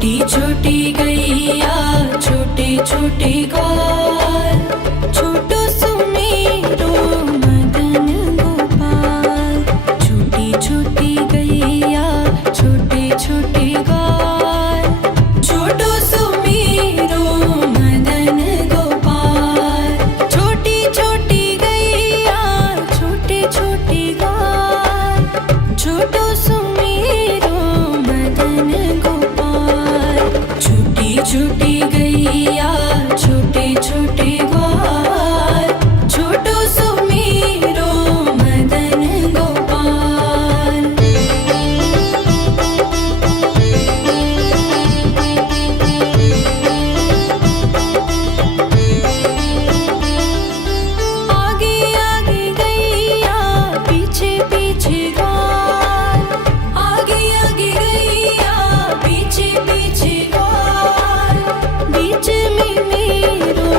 छोटी छोटी गैया छोटे छोटे ग्वाल, छोटो सुमेरो मदन गोपाल। छोटी छोटी गैया छोटे छोटे ग्वाल, छोटो सुमेरो मदन गोपाल। छोटी छोटी गैया छोटे छोटे ग्वाल, छोटो सुमेरो मदन गोपाल। छोटी छोटी गैया छोटे छोटे ग्वाल, छोटो सुमेरो मदन गोपाल। आगे आगे गैया पीछे पीछे ग्वाल, आगे आगे गैया पीछे पीछे ग्वाल। बीच में मेरो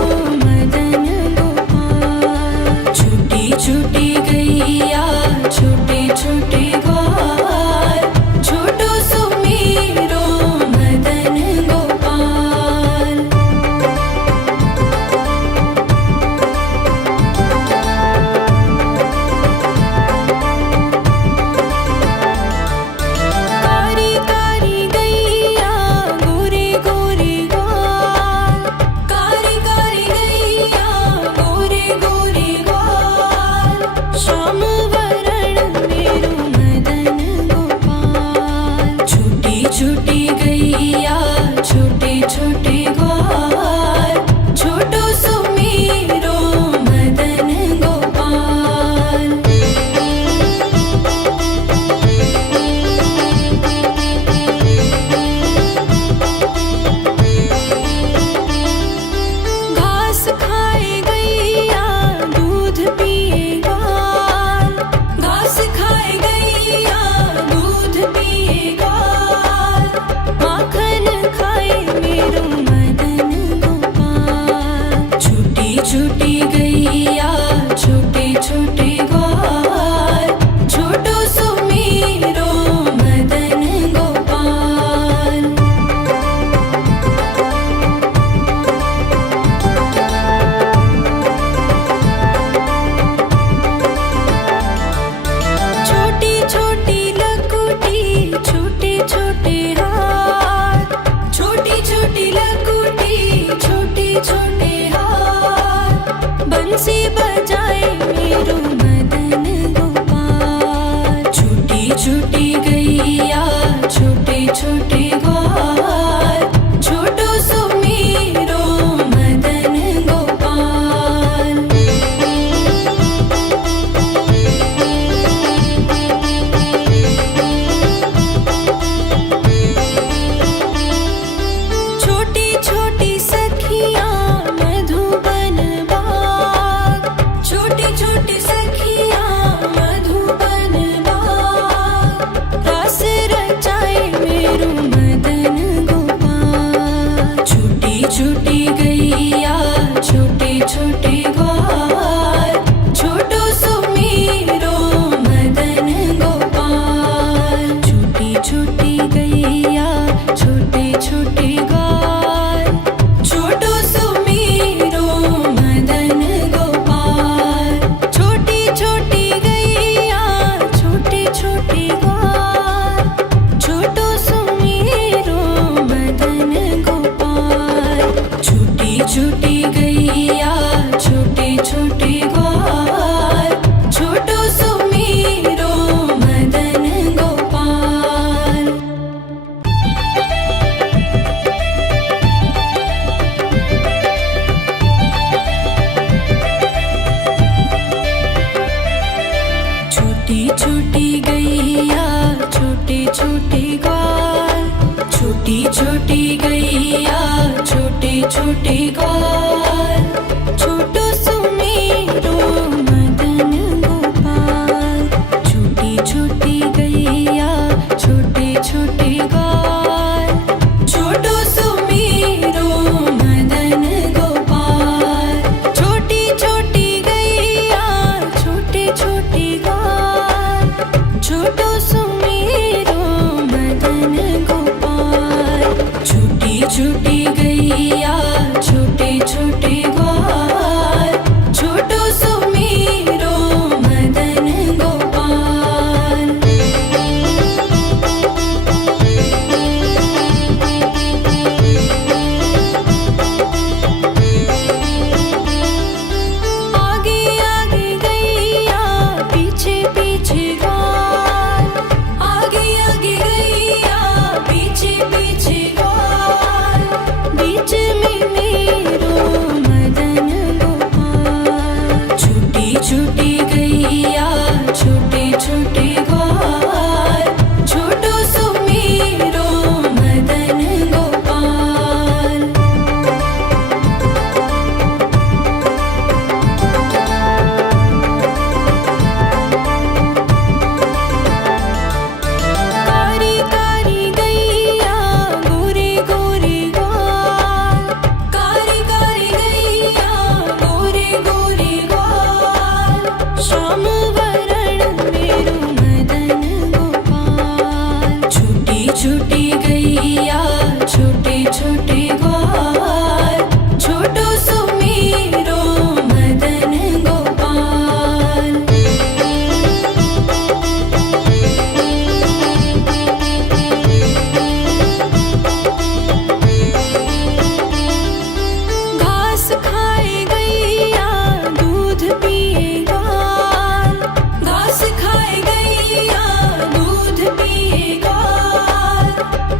मदन गोपाल। छोटी छोटी गैया छोटे छोटे ग्वाल, छोटो सुमेरो मदन गोपाल। कारी कारी गैया गोरे गोरे ग्वाल, कारी कारी गैया गोरे गोरे ग्वाल। श्याम वरण मेरो मदन गोपाल। छोटी छोटी गैया छोटे छोटे ग्वाल, छोटो सुमेरो मदन गोपाल। घास खाए गैया दूध पिए ग्वाल, घास खाए गैया दूध पिए ग्वाल। माखन खाए मेरो मदन गोपाल। छोटी छोटी गैया छोटे छोटे ग्वाल, छोटो सुमेरो मदन गोपाल। छोटी छोटी लकुटी छोटे छोटे हाथ, छोटी छोटी लकुटी छोटे छोटे हाथ। बंसी बजाए मेरो मदन गोपाल। छोटी छोटी गैया छोटे छोटे ग्वाल, छोटो सुमेरो मदन गोपाल। छोटी छोटी सखियाँ मधुबन बाग, छोटी छोटी सखियाँ मधुबन बाग। रास रचाए मेरो मदन गोपाल। छोटी छोटी गैया छोटे छोटे ग्वाल, छोटो सुमेरो मदन गोपाल। छोटी छोटी गैया छोटे छोटे ग्वाल, छोटो सुमेरो मदन गोपाल। छोटी छोटी गैया छोटे छोटे ग्वाल, छोटो सुमेरो मदन गोपाल। छोटी छोटी गैया छोटे छोटे ग्वाल, छोटो सुमेरो मदन गोपाल। छोटी छोटी गैया छोटे छोटे ग्वाल, छोटी छोटी गैया छोटे छोटे ग्वाल, छोटो सुमेरो मदन गोपाल। छोटी छोटी गैया छोटे छोटे ग्वाल, छोटो सुमेरो मदन गोपाल। छोटी छोटी गैया छोटे छोटे ग्वाल, छोटो सुमेरो मदन गोपाल। छूटी गैया छोटे छोटे ग्वाल छोटो सुमेरो मदन गोपाल। आगे आगे गैया पीछे पीछे ग्वाल आगे आगे गैया पीछे पीछे ग्वाल बीच में मेरो मदन गोपाल। छूटी छूटी गैया छोटे छोटे ग्वाल छोटो सुमेरो मदन गोपाल। कारी कारी गैया गोरे गोरे ग्वाल कारी कारी गैया गोरे गोरे ग्वाल श्याम वरण मेरो मदन गोपाल। छूटी छूटी गैया छोटे छोटे ग्वाल छोटो सुमेरो मदन गोपाल। घास खाए गैया दूध पिए ग्वाल घास खाए गैया दूध पिए ग्वाल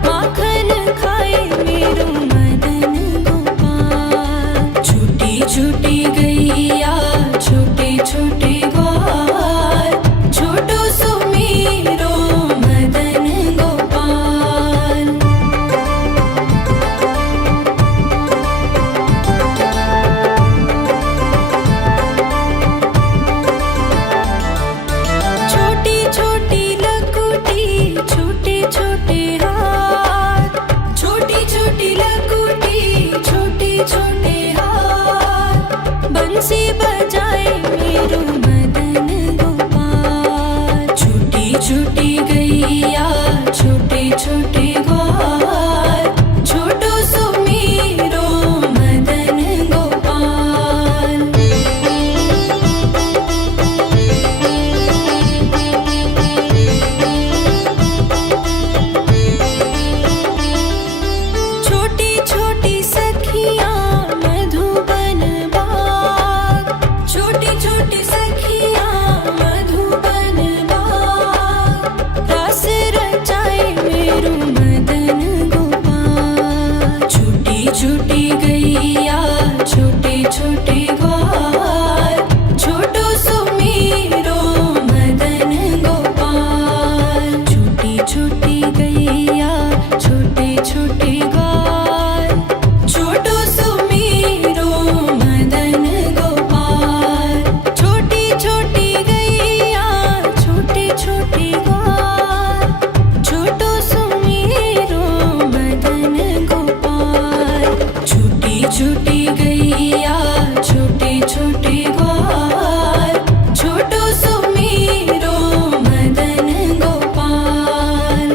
माखन खाए मेरो मदन गोपाल। छूटी छूटी गैया छोटे छोटे ग्वाल छोटो सुमेरो मदन गोपाल। छोटी छोटी लकुटी छोटे छोटे हाथ छोटी छोटी लकुटी छोटे छोटे हाथ बंसी बजाए मेरो मदन गोपाल। छूटी छूटी गैया छोटे छोटे ग्वाल छोटो सुमेरो मदन गोपाल। छोटी छोटी सखियाँ मधुबन बाग छोटी छोटी सखियाँ मधुबन बाग रस रचाए मेरो मदन गोपाल। छूटी छूटी गैया छोटे छोटे ग्वाल छोटो सुमेरो मदन गोपाल। छूटी छूटी गैया छोटे छोटे ग्वाल छोटो सुमेरो मदन गोपाल। छोटी छोटी गैया छोटे छोटे ग्वाल छोटो सुमेरो मदन गोपाल। छूटी छूटी गैया छोटे छोटे ग्वाल छोटो सुमेरो मदन गोपाल।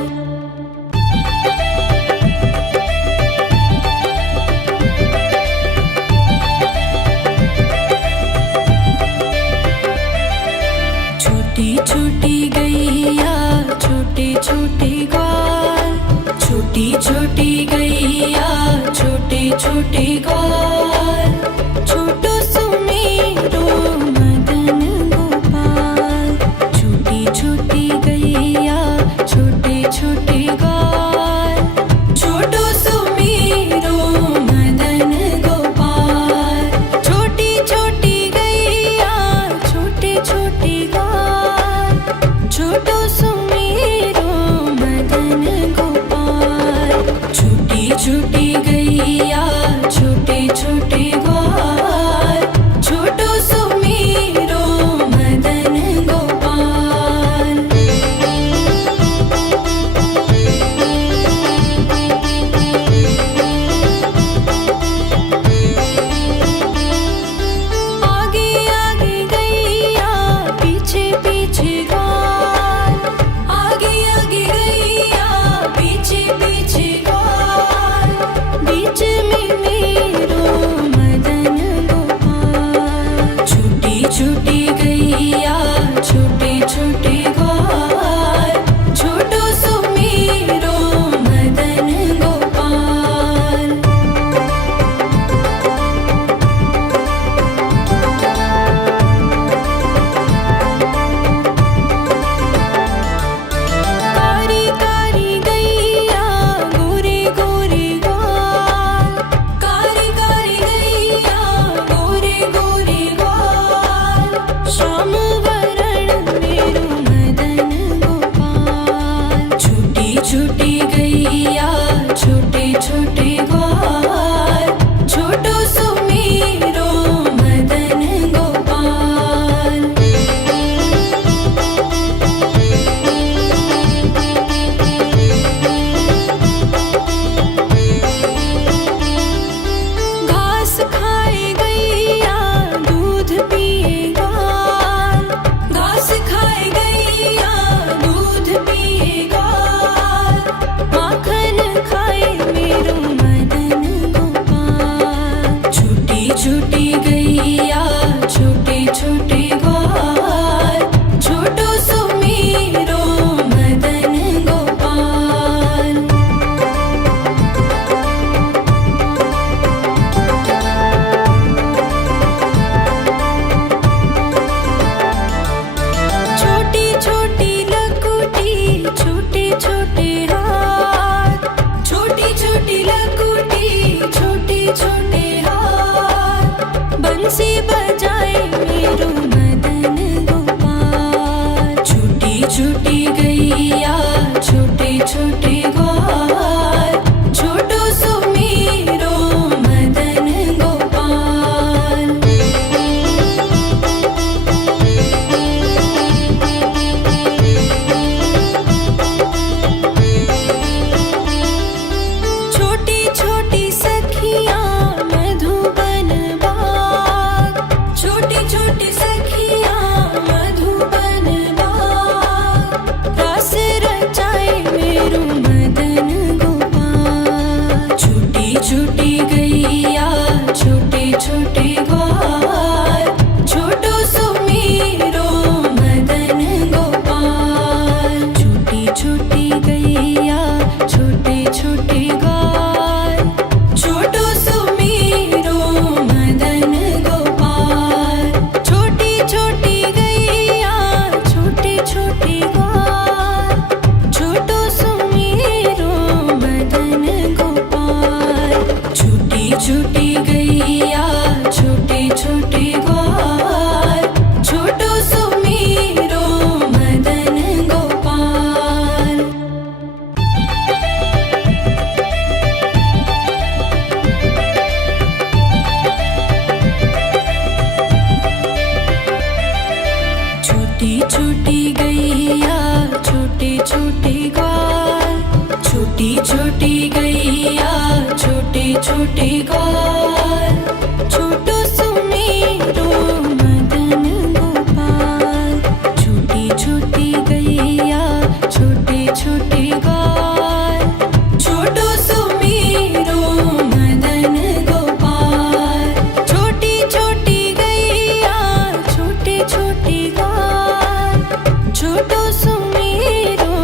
छोटी छोटी गैया छोटे छोटे ग्वाल छोटी छोटी गैया छोटे छोटे ग्वाल छोटो सुमेरो मदन गोपाल। छोटी छोटी गैया छोटे छोटे ग्वाल छोटो सुमेरो मदन गोपाल। छोटी छोटी गैया छोटे छोटे ग्वाल छोटो सुमेरो मदन गोपाल। छूटी छूटी गैया छोटे छोटे ग्वाल छोटो सुमेरो मदन गोपाल। आगे आगे गैया पीछे पीछे ग्वाल आगे आगे गैया पीछे पीछे ग्वाल छोटे ग्वाल, छोटो सुमीरो मदन गोपाल। घास खाए गैया दूध पिए ग्वाल, घास खाए गैया दूध पिए ग्वाल, माखन खाए मेरो मदन गोपाल। छोटी छोटी गैया छोटे छोटे ग्वाल, छोटो सुमीरो मदन गोपाल। छोटी छोटी लकुटी छोटे छोटे हाथ, छोटी छोटी लकुटी छोटे छोटे हाथ, बंसी बजाए मेरो मदन गोपाल। छोटी छोटी गैया छोटे छोटे ग्वाल, छोटो सुमीरो मदन गोपाल। छोटी छोटी सखियाँ मधुबन बाग, छोटी छोटी सखियाँ मधुबन बाग, रास रचाए मेरो मदन गोपाल। छोटी छोटी गैया छोटे छोटे ग्वाल, छोटो सुमीरो मदन गोपाल। छोटी छोटी गैया छोटे छोटे ग्वाल, छोटो सुमीरो मदन गोपाल। छोटी छोटी गैया छोटे छोटे ग्वाल, छोटो सुमीरो मदन गोपाल। छोटी छोटी गैया छोटे छोटे ग्वाल, छोटो सुमीरो मदन गोपाल। छोटी छोटी गैया छोटे छोटे ग्वाल, छोटी छोटी गैया छोटे छोटे ग्वाल, छोटो सुमीरो मदन गोपाल। छोटी छोटी गैया छोटे छोटे ग्वाल, छोटो सुमीरो मदन गोपाल। छोटी छोटी गैया छोटे छोटे ग्वाल, छोटो सुमीरो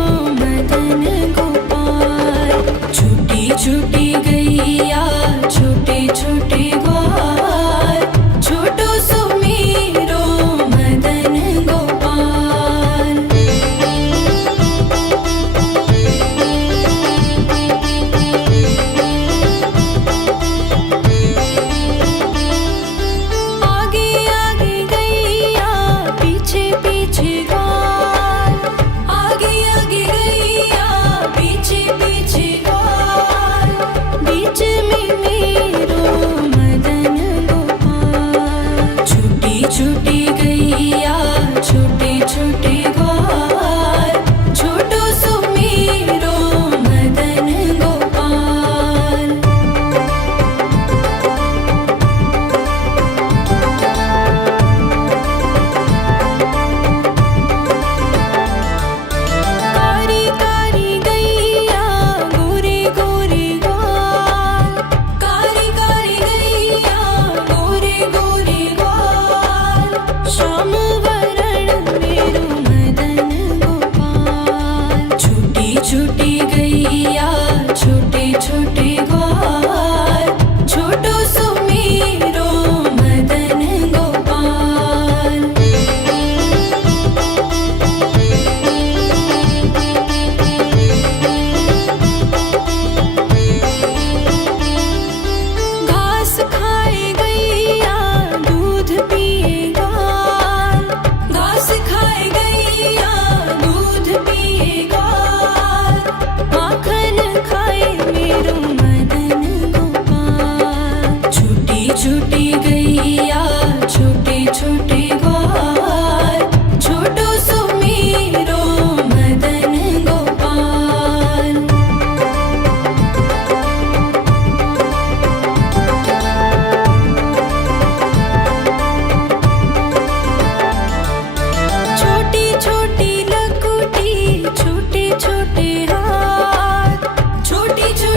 मदन गोपाल। छोटी छोटी गैया छोटे छोटे ग्वाल, छोटो सुमीरो मदन गोपाल। आगे आगे गैया पीछे पीछे ग्वाल, आगे आगे गैया पीछे पीछे ग्वाल,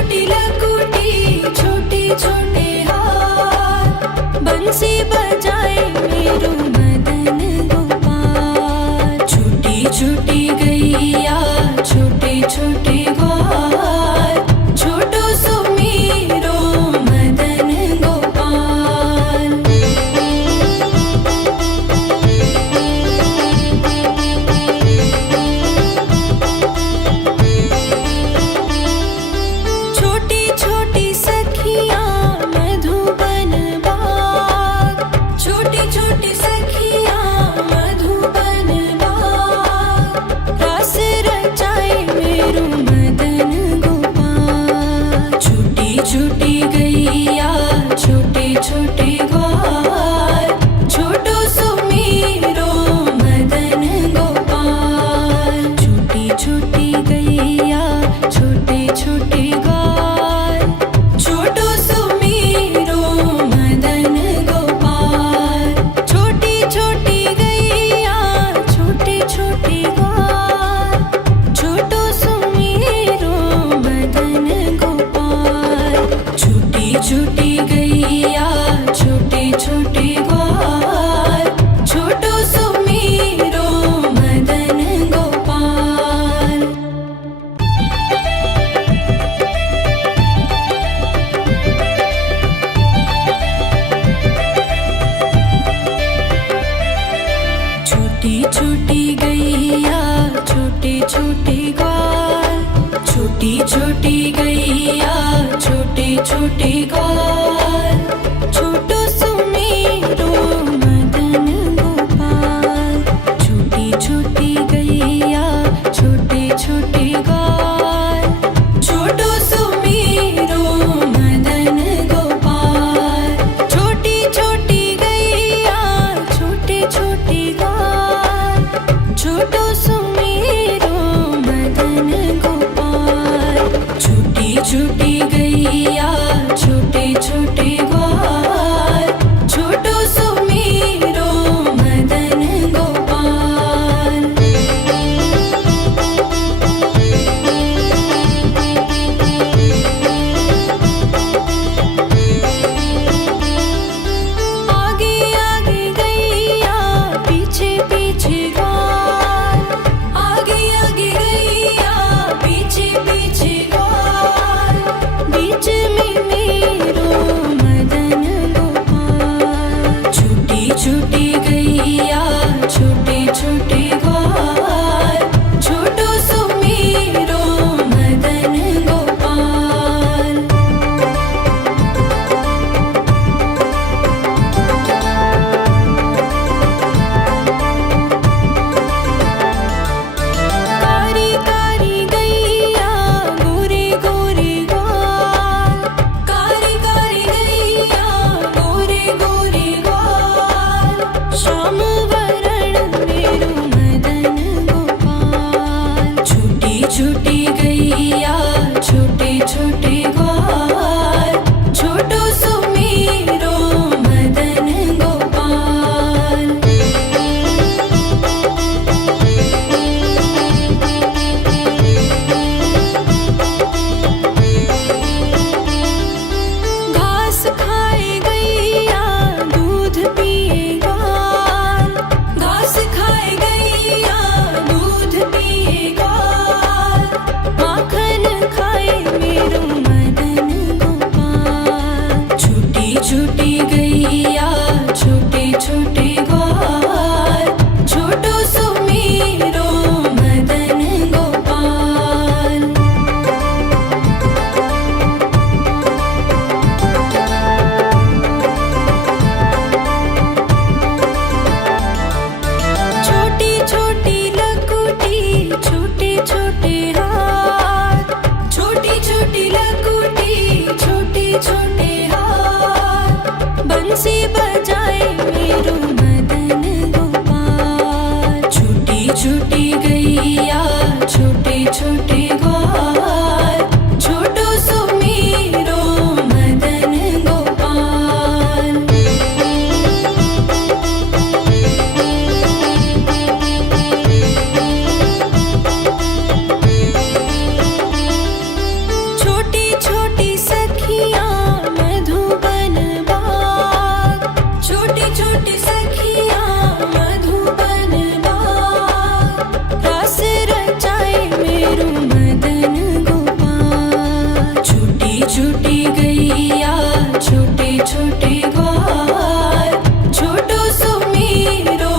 छोटी लकुटी छोटे छोटे हाथ बंसी बजाए मेरो मदन गोपाल। छोटी छोटी गैया छोटे छोटे ग्वाल छोटो सो मेरो मदन गोपाल। छोटी छोटी सखियाँ मधुबन बाग छोटी छोटी सखियाँ मधुबन बाग रास रचाए मेरो मदन गोपाल। छोटी छोटी गैया छोटे छोटे ग्वाल छोटो सो मेरो मदन गोपाल। छोटी छोटी गैया छोटे छोटे ग्वाल छोटो सो मेरो मदन गोपाल। छोटी छोटी गैया छोटे छोटे ग्वाल छोटो सो मेरो मदन गोपाल। छोटी छोटी गैया छोटे छोटे ग्वाल छोटो सो मेरो मदन गोपाल। छोटी छोटी गैया छोटे छोटे ग्वाल छोटी छोटी गैया छोटे छोटे ग्वाल छोटो सो मेरो मदन गोपाल। छोटी छोटी गैया छोटे छोटे ग्वाल छोटो सो मेरो मदन गोपाल। छोटी छोटी गैया छोटे छोटे ग्वाल छोटो सो मेरो मदन गोपाल। छोटी छोटी गैया छोटे छोटे छूटी गैया छोटे छोटे ग्वाल, छोटो सुमीरो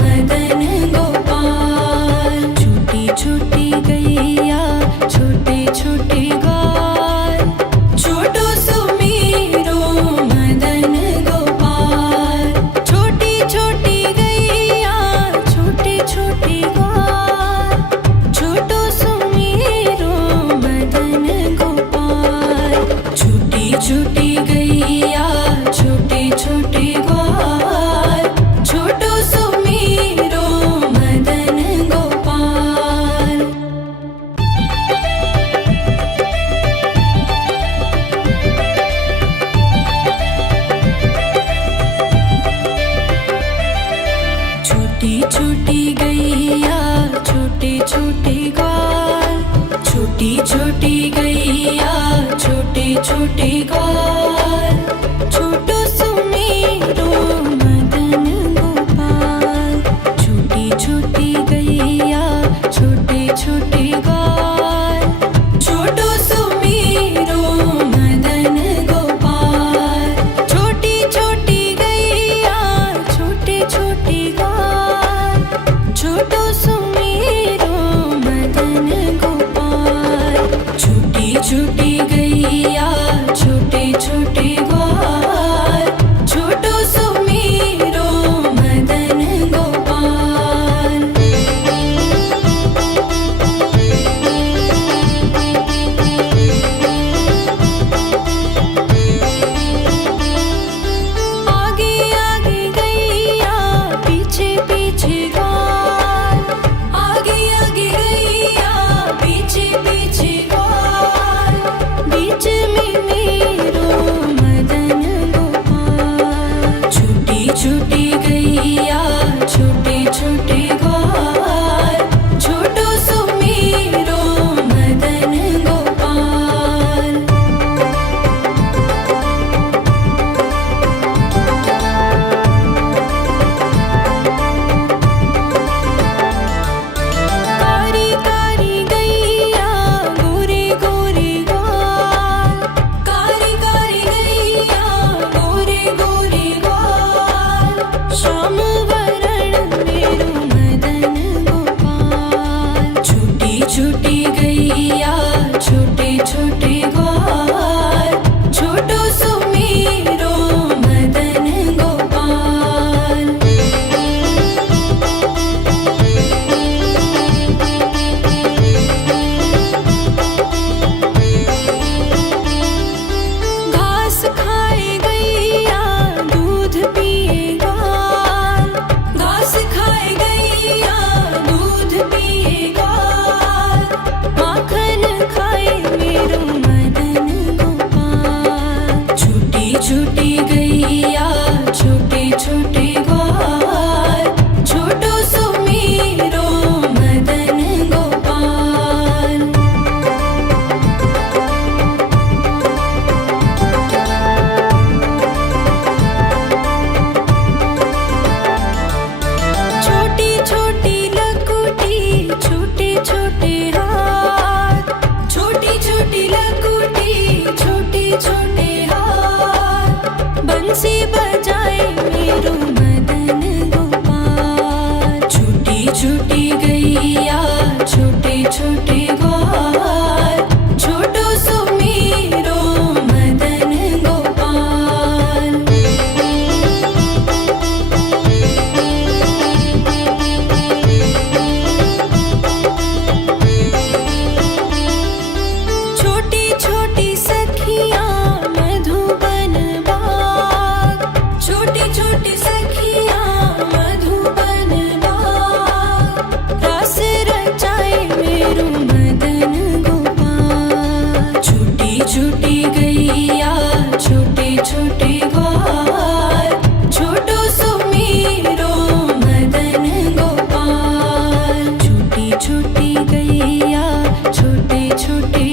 मदन गोपाल। छूटी छूटी गैया छोटे छोटे ग्वाल, छोटो सुमीरो मदन गोपाल। छोटी छोटी गैया छोटे छोटे ग्वाल, छोटो सुमीरो मदन गोपाल। छूटी छूटी गैया छोटे छोटे ग्वाल, छोटो सुमीरो मदन गोपाल। छोटी छोटी गैया छोटे छोटे ग्वाल, छोटी छोटी गैया छोटे छोटे ग्वाल, छोटो सुमीरो मदन गोपाल। छोटी छोटी गैया छोटे छोटे ग्वाल, छोटो सुमीरो मदन गोपाल। छोटी छोटी गैया छोटे छोटे ग्वाल, छोटो सुमीरो मदन गोपाल। छूटी छूटी गैया छोटे छोटे ग्वाल, छोटो सुमीरो मदन गोपाल। आगे आगे गैया पीछे पीछे ग्वाल, आगे आगे गैया पीछे पीछे ग्वाल। बीच में मेरो मदन गोपाल। छूटी छूटी गैया छोटे छोटे ग्वाल, छोटो सुमीरो मदन गोपाल। कारी कारी गैया गोरे गोरे ग्वाल, कारी कारी गैया गोरे गोरे ग्वाल। श्याम वरण मेरो मदन गोपाल। छूटी छूटी गैया छोटे छोटे ग्वाल, छोटो सुमीरो मदन गोपाल। घास खाए गैया दूध पिए ग्वाल, घास खाए गैया दूध पिए ग्वाल। माखन खाए मेरो मदन गोपाल। छूटी छूटी गैया छोटे छोटे ग्वाल, छोटो सुमीरो मदन गोपाल। छोटी छोटी लकुटी छोटे छोटे हाथ, छोटी छोटी लकुटी छोटे छोटे हाथ। बंसी बजाए मेरो मदन गोपाल। छूटी छूटी गैया छोटे छोटे ग्वाल, छोटो सुमीरो मदन गोपाल। छोटी छोटी सखियाँ मधुबन बाग, छोटी छोटी सखियाँ मधुबन बाग। रास रचाए मेरो मदन गोपाल। छूटी छूटी गैया छोटे छोटे ग्वाल, छोटो सुमीरो मदन गोपाल। छूटी छूटी गैया छोटे छोटे